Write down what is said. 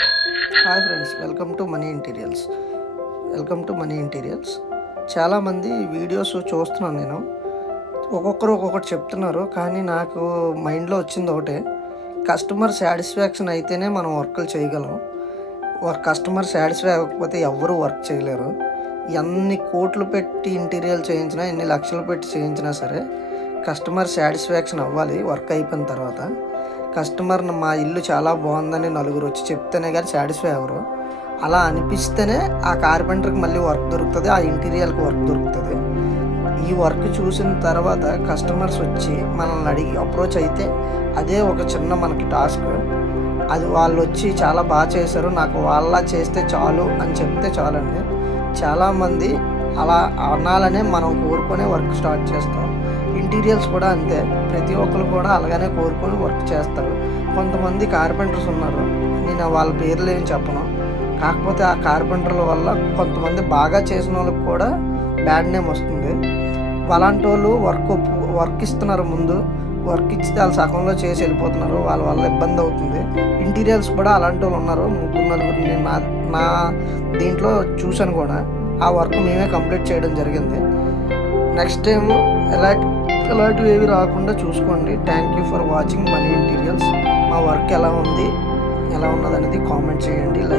Hi friends welcome to money interiors. Welcome to money interiors. చాలామంది videos చూస్తున్నాను నేను. ఒక్కొక్కరు ఒక్కొక్కటి చెప్తున్నారు కానీ నాకు మైండ్లో వచ్చింది ఒకటే. కస్టమర్ సాటిస్ఫాక్షన్ అయితేనే మనం వర్కులు చేయగలం. వర్క్ కస్టమర్ సాటిస్ఫై అవ్వకపోతే ఎవరు వర్క్ చేయలేరు. ఎన్ని కోట్లు పెట్టి ఇంటీరియల్ చేయించినా ఎన్ని లక్షలు పెట్టి చేయించినా సరే కస్టమర్ సాటిస్ఫాక్షన్ అవ్వాలి వర్క్ అయిపోయిన తర్వాత. కస్టమర్ మా ఇల్లు చాలా బాగుందని నలుగురు వచ్చి చెప్తేనే కానీ సాటిస్ఫై అవ్వరు అలా అనిపిస్తేనే ఆ కార్పెంటర్కి మళ్ళీ వర్క్ దొరుకుతుంది ఆ ఇంటీరియర్కి వర్క్ దొరుకుతుంది. ఈ వర్క్ చూసిన తర్వాత కస్టమర్స్ వచ్చి మనల్ని అడిగి అప్రోచ్ అయితే అదే ఒక చిన్న మనకి టాస్క్ అది వాళ్ళు వచ్చి చాలా బాగా చేశారు నాకు వాళ్ళ చేస్తే చాలు అని చెప్తే చాలండి. చాలామంది అలా అనాలనే మనం కోరుకునే వర్క్ స్టార్ట్ చేస్తాం. ఇంటీరియర్స్ కూడా అంతే. ప్రతి ఒక్కరు కూడా అలాగనే కోరుకొని వర్క్ చేస్తారు. కొంతమంది కార్పెంటర్స్ ఉన్నారు. నేను వాళ్ళ పేర్లు ఏం చెప్పను. కాకపోతే ఆ కార్పెంటర్ల వల్ల కొంతమంది బాగా చేసిన వాళ్ళకి కూడా బ్యాడ్ నేమ్ వస్తుంది. అలాంటి వాళ్ళు వర్క్ వర్క్ ఇస్తున్నారు ముందు. వర్క్ ఇచ్చి వాళ్ళు సగంలో చేసి వెళ్ళిపోతున్నారు. వాళ్ళ వల్ల ఇబ్బంది అవుతుంది. ఇంటీరియర్స్ కూడా అలాంటి వాళ్ళు ఉన్నారు. ముగ్గురు నలుగురు నేను నా నా దీంట్లో చూశాను కూడా. ఆ వర్క్ మేమే కంప్లీట్ చేయడం జరిగింది. నెక్స్ట్ టైము ఎలా అలాంటివి ఏవి రాకుండా చూసుకోండి. Thank you for watching money interiors మా వర్క్ ఎలా ఉంది? ఎలా ఉన్నది అనేది కామెంట్ చేయండి. లైక్